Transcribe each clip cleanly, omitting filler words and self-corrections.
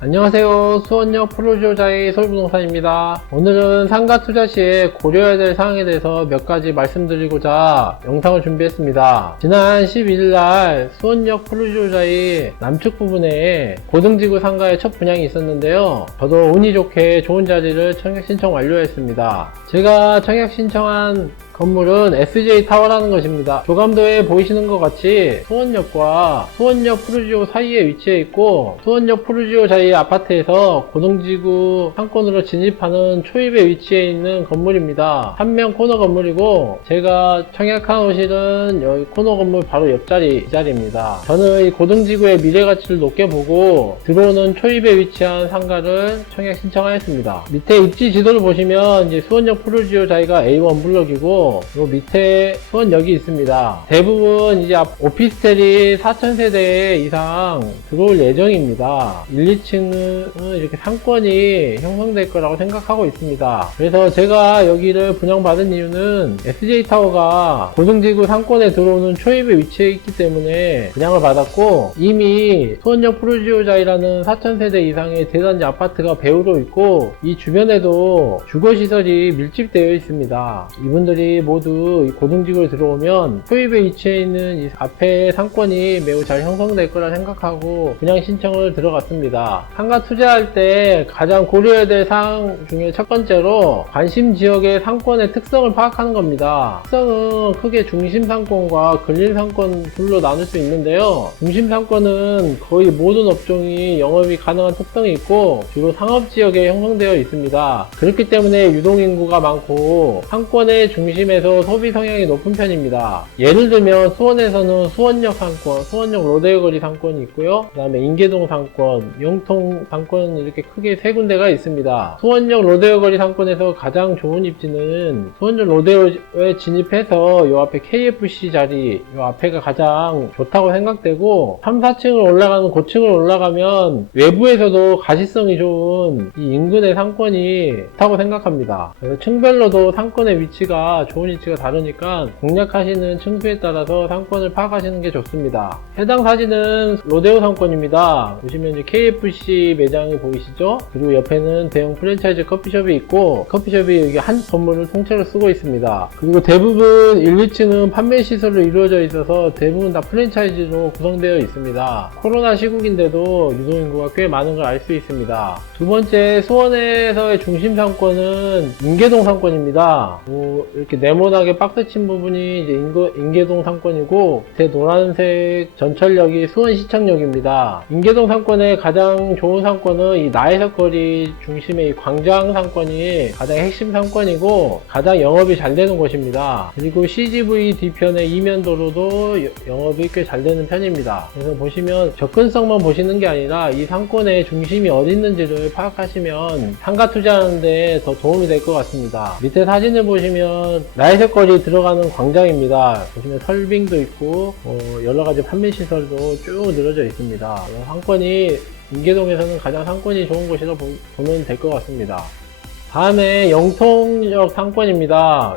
안녕하세요. 수원역 프로지오자의 서울부동산입니다. 오늘은 상가 투자 시에 고려해야 될 사항에 대해서 몇 가지 말씀드리고자 영상을 준비했습니다. 지난 12일날 수원역 프로지오자의 남측 부분에 고등지구 상가의 첫 분양이 있었는데요. 저도 운이 좋게 좋은 자리를 청약 신청 완료했습니다. 제가 청약 신청한 건물은 SJ타워라는 것입니다. 조감도에 보이시는 것 같이 수원역과 수원역 푸르지오 사이에 위치해 있고, 수원역 푸르지오 자이 아파트에서 고등지구 상권으로 진입하는 초입에 위치해 있는 건물입니다. 한면 코너 건물이고, 제가 청약한 호실은 여기 코너 건물 바로 옆자리 이 자리입니다. 저는 이 고등지구의 미래가치를 높게 보고 들어오는 초입에 위치한 상가를 청약 신청하였습니다. 밑에 입지 지도를 보시면 이제 수원역 푸르지오 자이가 A1 블럭이고, 요 밑에 수원역이 있습니다. 대부분 이제 오피스텔이 4,000세대 이상 들어올 예정입니다. 1, 2층은 이렇게 상권이 형성될 거라고 생각하고 있습니다. 그래서 제가 여기를 분양받은 이유는 SJ타워가 고등지구 상권에 들어오는 초입에 위치해 있기 때문에 분양을 받았고, 이미 수원역 푸르지오자이라는 4,000세대 이상의 대단지 아파트가 배우로 있고, 이 주변에도 주거시설이 밀집되어 있습니다. 이분들이 모두 이 고등지구에 들어오면 초입에 위치해 있는 이 앞에 상권이 매우 잘 형성될 거라 생각하고 분양 신청을 들어갔습니다. 상가 투자할 때 가장 고려해야 될 사항 중에 첫 번째로 관심 지역의 상권의 특성을 파악하는 겁니다. 특성은 크게 중심 상권과 근린 상권 둘로 나눌 수 있는데요. 중심 상권은 거의 모든 업종이 영업이 가능한 특성이 있고 주로 상업지역에 형성되어 있습니다. 그렇기 때문에 유동인구가 많고 상권의 중심에서 소비 성향이 높은 편입니다. 예를 들면 수원에서는 수원역 상권, 수원역 로데오거리 상권이 있고요. 그 다음에 인계동 상권, 영통 상권 이렇게 크게 세 군데가 있습니다. 수원역 로데오거리 상권에서 가장 좋은 입지는 수원역 로데오에 진입해서 이 앞에 KFC 자리, 이 앞에가 가장 좋다고 생각되고, 3, 4층을 올라가는 고층을 올라가면 외부에서도 가시성이 좋은 이 인근의 상권이 좋다고 생각합니다. 그래서 층별로도 상권의 위치가 좋은 위치가 다르니까 공략하시는 층수에 따라서 상권을 파악하시는 게 좋습니다. 해당 사진은 로데오 상권입니다. 보시면 이제 KFC 매장이 보이시죠? 그리고 옆에는 대형 프랜차이즈 커피숍이 있고, 커피숍이 여기 한 건물을 통째로 쓰고 있습니다. 그리고 대부분 1, 2층은 판매 시설로 이루어져 있어서 대부분 다 프랜차이즈로 구성되어 있습니다. 코로나 시국인데도 유동인구가 꽤 많은 걸 알 수 있습니다. 두 번째, 수원에서의 중심 상권은 인계동 상권입니다. 이렇게 네모나게 박스 친 부분이 이제 인계동 상권이고, 밑에 노란색 전철역이 수원시청역입니다. 인계동 상권의 가장 좋은 상권은 이 나해석거리 중심의 이 광장 상권이 가장 핵심 상권이고 가장 영업이 잘 되는 곳입니다. 그리고 CGV 뒤편의 이면도로도 영업이 꽤 잘 되는 편입니다. 그래서 보시면 접근성만 보시는 게 아니라 이 상권의 중심이 어디 있는지를 파악하시면 상가 투자하는데 더 도움이 될 것 같습니다. 밑에 사진을 보시면 나해석거리 들어가는 광장입니다. 보시면 설빙도 있고 여러가지 판매시설도 쭉 늘어져 있습니다. 상권이 인계동에서는 가장 상권이 좋은 곳이라 보면 될 것 같습니다. 다음에 영통역 상권입니다.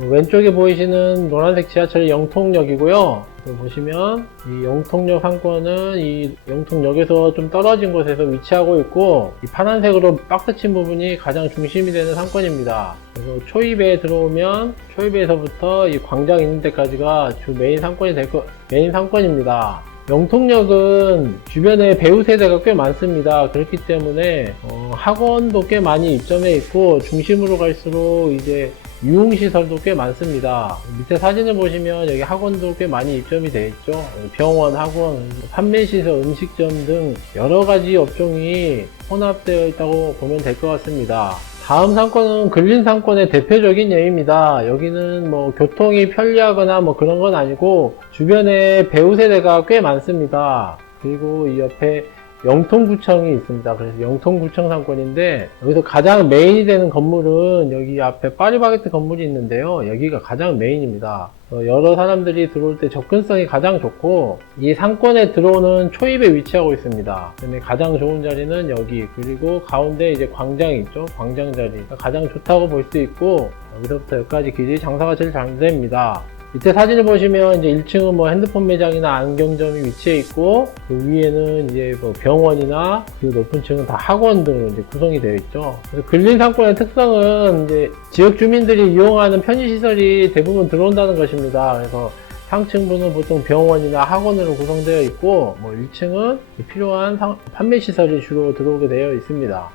왼쪽에 보이시는 노란색 지하철이 영통역이고요. 보시면 이 영통역 상권은 이 영통역에서 좀 떨어진 곳에서 위치하고 있고, 이 파란색으로 박스 친 부분이 가장 중심이 되는 상권입니다. 그래서 초입에 들어오면 초입에서부터 이 광장 있는 데까지가 주 메인 상권입니다. 영통역은 주변에 배우 세대가 꽤 많습니다. 그렇기 때문에 학원도 꽤 많이 입점해 있고, 중심으로 갈수록 이제 유흥시설도 꽤 많습니다. 밑에 사진을 보시면 여기 학원도 꽤 많이 입점이 되어 있죠. 병원, 학원, 판매시설, 음식점 등 여러가지 업종이 혼합되어 있다고 보면 될 것 같습니다. 다음 상권은 근린 상권의 대표적인 예입니다. 여기는 뭐 교통이 편리하거나 뭐 그런 건 아니고 주변에 배우 세대가 꽤 많습니다. 그리고 이 옆에 영통구청이 있습니다. 그래서 영통구청 상권인데, 여기서 가장 메인이 되는 건물은 여기 앞에 파리바게뜨 건물이 있는데요. 여기가 가장 메인입니다. 여러 사람들이 들어올 때 접근성이 가장 좋고, 이 상권에 들어오는 초입에 위치하고 있습니다. 그다음에 가장 좋은 자리는 여기, 그리고 가운데 이제 광장이 있죠. 광장 자리가 가장 좋다고 볼 수 있고, 여기서부터 여기까지 길이 장사가 제일 잘 됩니다. 밑에 사진을 보시면 이제 1층은 뭐 핸드폰 매장이나 안경점이 위치해 있고, 그 위에는 이제 뭐 병원이나 그 높은 층은 다 학원 등으로 이제 구성이 되어 있죠. 그래서 근린 상권의 특성은 이제 지역 주민들이 이용하는 편의시설이 대부분 들어온다는 것입니다. 그래서 상층부는 보통 병원이나 학원으로 구성되어 있고, 뭐 1층은 필요한 판매시설이 주로 들어오게 되어 있습니다.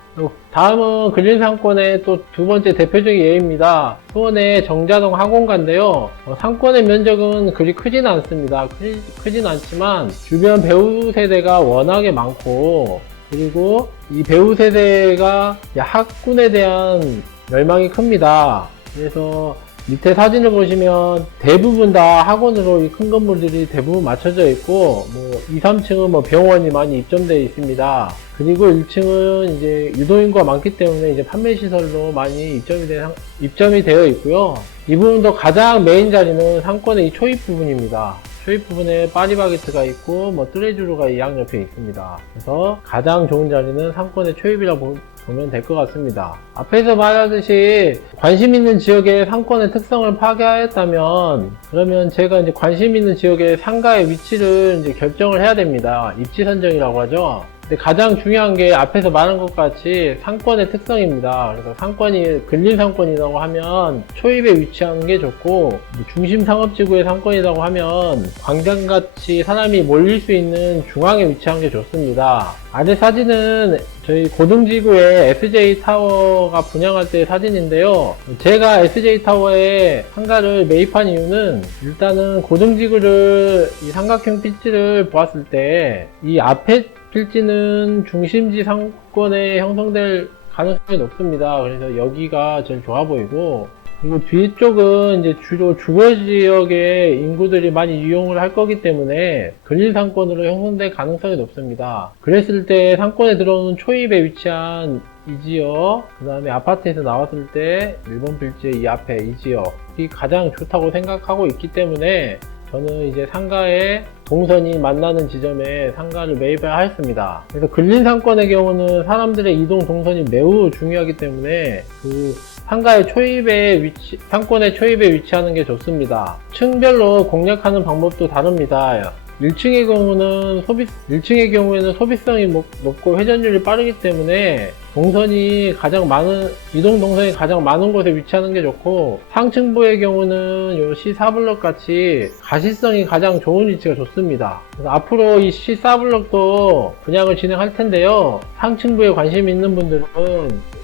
다음은 근린 상권의 또 두 번째 대표적인 예입니다. 수원의 정자동 학원가인데요. 상권의 면적은 그리 크진 않습니다. 크진 않지만 주변 배우 세대가 워낙에 많고, 그리고 이 배우 세대가 학군에 대한 열망이 큽니다. 그래서 밑에 사진을 보시면 대부분 다 학원으로 이 큰 건물들이 대부분 맞춰져 있고, 뭐 2, 3층은 뭐 병원이 많이 입점되어 있습니다. 그리고 1층은 이제 유도인구가 많기 때문에 이제 판매 시설로 많이 입점이 되어 있고요. 이 부분도 가장 메인 자리는 상권의 이 초입 부분입니다. 초입 부분에 파리바게트가 있고, 뭐 뚜레쥬르가 이 양옆에 있습니다. 그래서 가장 좋은 자리는 상권의 초입이라고 보면 될 것 같습니다. 앞에서 말하듯이 관심 있는 지역의 상권의 특성을 파악하였다면, 그러면 제가 이제 관심 있는 지역의 상가의 위치를 이제 결정을 해야 됩니다. 입지 선정이라고 하죠. 근데 가장 중요한 게 앞에서 말한 것 같이 상권의 특성입니다. 그래서 상권이 근린 상권이라고 하면 초입에 위치하는 게 좋고, 중심 상업지구의 상권이라고 하면 광장같이 사람이 몰릴 수 있는 중앙에 위치한 게 좋습니다. 아래 사진은 저희 고등지구의 SJ타워가 분양할 때 사진인데요. 제가 SJ타워에 상가를 매입한 이유는, 일단은 고등지구를 이 삼각형 필지를 보았을 때 이 앞에 필지는 중심지 상권에 형성될 가능성이 높습니다. 그래서 여기가 제일 좋아 보이고, 그리고 뒤쪽은 이제 주로 주거지역의 인구들이 많이 이용을 할 거기 때문에 근린 상권으로 형성될 가능성이 높습니다. 그랬을 때 상권에 들어오는 초입에 위치한 이 지역, 그 다음에 아파트에서 나왔을 때 일본 필지의 이 앞에 이 지역이 가장 좋다고 생각하고 있기 때문에 저는 이제 상가의 동선이 만나는 지점에 상가를 매입을 하였습니다. 그래서 근린 상권의 경우는 사람들의 이동 동선이 매우 중요하기 때문에 그 상가의 상권의 초입에 위치하는 게 좋습니다. 층별로 공략하는 방법도 다릅니다. 1층의 경우에는 소비성이 높고 회전율이 빠르기 때문에 이동 동선이 가장 많은 곳에 위치하는 게 좋고, 상층부의 경우는 요 C4블럭 같이 가시성이 가장 좋은 위치가 좋습니다. 그래서 앞으로 이 C4블럭도 분양을 진행할 텐데요. 상층부에 관심 있는 분들은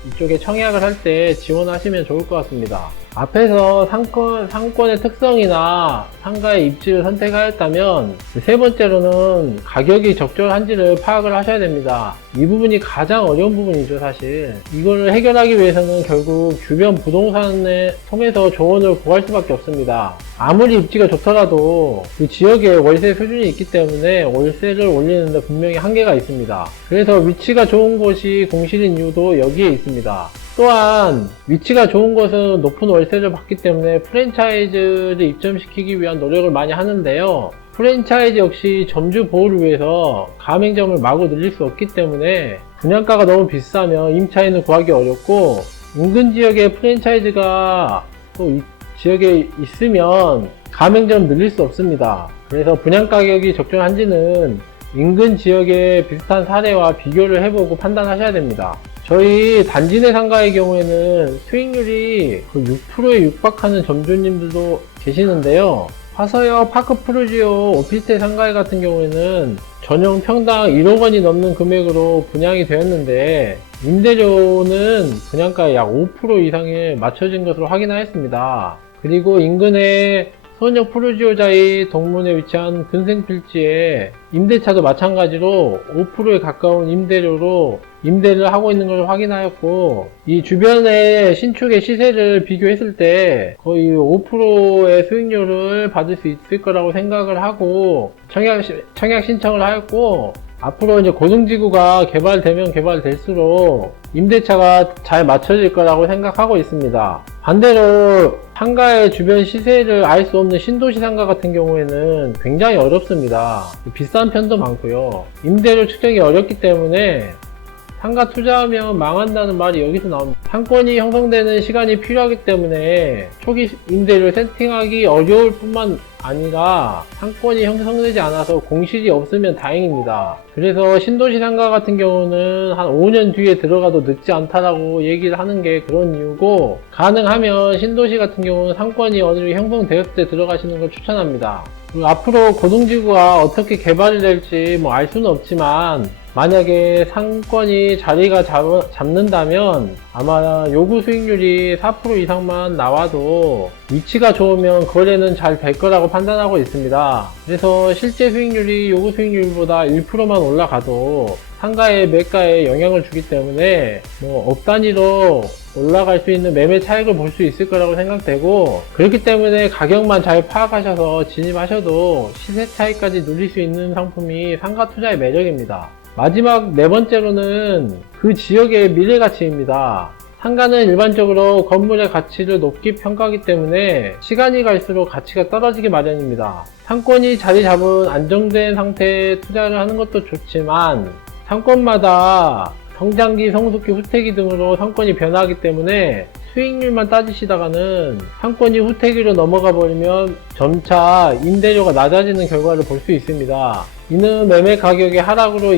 이쪽에 청약을 할 때 지원하시면 좋을 것 같습니다. 앞에서 상권의 특성이나 상가의 입지를 선택하였다면, 세 번째로는 가격이 적절한지를 파악을 하셔야 됩니다. 이 부분이 가장 어려운 부분이죠, 사실. 이걸 해결하기 위해서는 결국 주변 부동산을 통해서 조언을 구할 수밖에 없습니다. 아무리 입지가 좋더라도 그 지역에 월세 수준이 있기 때문에 월세를 올리는데 분명히 한계가 있습니다. 그래서 위치가 좋은 곳이 공실인 이유도 여기에 있습니다. 또한 위치가 좋은 곳은 높은 월세를 받기 때문에 프랜차이즈를 입점시키기 위한 노력을 많이 하는데요. 프랜차이즈 역시 점주 보호를 위해서 가맹점을 마구 늘릴 수 없기 때문에 분양가가 너무 비싸면 임차인을 구하기 어렵고, 인근 지역에 프랜차이즈가 또 이 지역에 있으면 가맹점 늘릴 수 없습니다. 그래서 분양가격이 적절한지는 인근 지역의 비슷한 사례와 비교를 해보고 판단하셔야 됩니다. 저희 단지 내 상가의 경우에는 수익률이 6%에 육박하는 점주님들도 계시는데요. 화서역 파크 프루지오 오피스텔 상가 같은 경우에는 전용 평당 1억 원이 넘는 금액으로 분양이 되었는데, 임대료는 분양가의 약 5% 이상에 맞춰진 것으로 확인하였습니다. 그리고 인근의 수원역 프루지오자이 동문에 위치한 근생필지에 임대차도 마찬가지로 5%에 가까운 임대료로 임대를 하고 있는 것을 확인하였고, 이 주변의 신축의 시세를 비교했을 때 거의 5%의 수익률을 받을 수 있을 거라고 생각을 하고 청약 신청을 하였고, 앞으로 이제 고등지구가 개발되면 개발될수록 임대차가 잘 맞춰질 거라고 생각하고 있습니다. 반대로 상가의 주변 시세를 알 수 없는 신도시 상가 같은 경우에는 굉장히 어렵습니다. 비싼 편도 많고요. 임대료 측정이 어렵기 때문에 상가 투자하면 망한다는 말이 여기서 나옵니다. 상권이 형성되는 시간이 필요하기 때문에 초기 임대를 세팅하기 어려울 뿐만 아니라 상권이 형성되지 않아서 공실이 없으면 다행입니다. 그래서 신도시 상가 같은 경우는 한 5년 뒤에 들어가도 늦지 않다라고 얘기를 하는 게 그런 이유고, 가능하면 신도시 같은 경우는 상권이 어느 정도 형성되었을 때 들어가시는 걸 추천합니다. 그리고 앞으로 고등지구가 어떻게 개발이 될지 알 수는 없지만, 만약에 상권이 자리가 잡는다면 아마 요구 수익률이 4% 이상만 나와도 위치가 좋으면 거래는 잘 될 거라고 판단하고 있습니다. 그래서 실제 수익률이 요구 수익률보다 1%만 올라가도 상가의 매가에 영향을 주기 때문에 억 단위로 올라갈 수 있는 매매 차익을 볼 수 있을 거라고 생각되고, 그렇기 때문에 가격만 잘 파악하셔서 진입하셔도 시세 차익까지 누릴 수 있는 상품이 상가 투자의 매력입니다. 마지막 네 번째로는 그 지역의 미래 가치입니다. 상가는 일반적으로 건물의 가치를 높게 평가하기 때문에 시간이 갈수록 가치가 떨어지기 마련입니다. 상권이 자리 잡은 안정된 상태에 투자를 하는 것도 좋지만, 상권마다 성장기, 성숙기, 후퇴기 등으로 상권이 변하기 때문에 수익률만 따지시다가는 상권이 후퇴기로 넘어가 버리면 점차 임대료가 낮아지는 결과를 볼 수 있습니다. 이는 매매 가격의 하락으로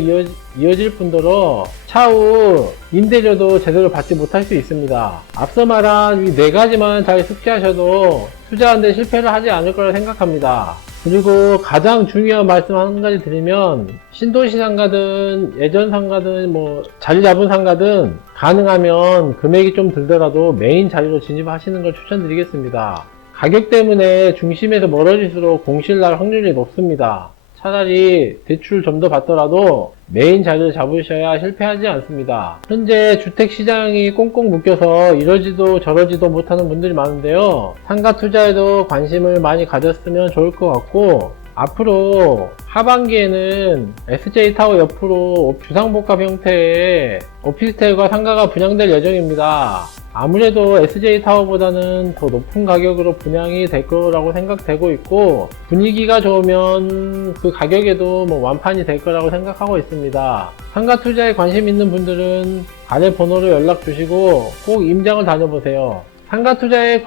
이어질 뿐더러 차후 임대료도 제대로 받지 못할 수 있습니다. 앞서 말한 이 네 가지만 잘 숙지하셔도 투자하는 데 실패를 하지 않을 거라 생각합니다. 그리고 가장 중요한 말씀 한 가지 드리면, 신도시 상가든 예전 상가든 자리 잡은 상가든 가능하면 금액이 좀 들더라도 메인 자리로 진입하시는 걸 추천드리겠습니다. 가격 때문에 중심에서 멀어질수록 공실 날 확률이 높습니다. 차라리 대출 좀 더 받더라도 메인 자리를 잡으셔야 실패하지 않습니다. 현재 주택시장이 꽁꽁 묶여서 이러지도 저러지도 못하는 분들이 많은데요. 상가 투자에도 관심을 많이 가졌으면 좋을 것 같고, 앞으로 하반기에는 SJ타워 옆으로 주상복합 형태의 오피스텔과 상가가 분양될 예정입니다. 아무래도 SJ타워보다는 더 높은 가격으로 분양이 될 거라고 생각되고 있고, 분위기가 좋으면 그 가격에도 완판이 될 거라고 생각하고 있습니다. 상가 투자에 관심 있는 분들은 아래 번호로 연락 주시고 꼭 임장을 다녀보세요. 상가 투자에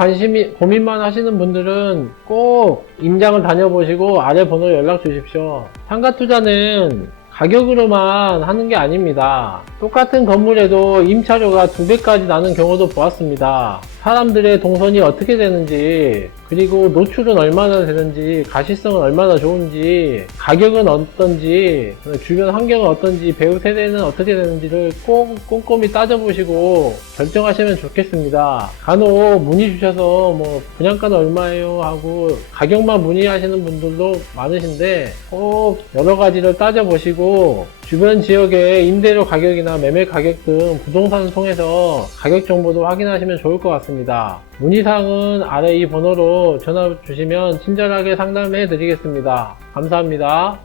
고민만 하시는 분들은 꼭 임장을 다녀보시고 아래 번호로 연락 주십시오. 상가 투자는 가격으로만 하는 게 아닙니다. 똑같은 건물에도 임차료가 2배까지 나는 경우도 보았습니다. 사람들의 동선이 어떻게 되는지, 그리고 노출은 얼마나 되는지, 가시성은 얼마나 좋은지, 가격은 어떤지, 주변 환경은 어떤지, 배우 세대는 어떻게 되는지를 꼭 꼼꼼히 따져보시고 결정하시면 좋겠습니다. 간혹 문의 주셔서 분양가는 얼마예요 하고 가격만 문의하시는 분들도 많으신데, 꼭 여러 가지를 따져보시고 주변 지역의 임대료 가격이나 매매 가격 등 부동산을 통해서 가격 정보도 확인하시면 좋을 것 같습니다. 문의사항은 아래 이 번호로 전화 주시면 친절하게 상담해 드리겠습니다. 감사합니다.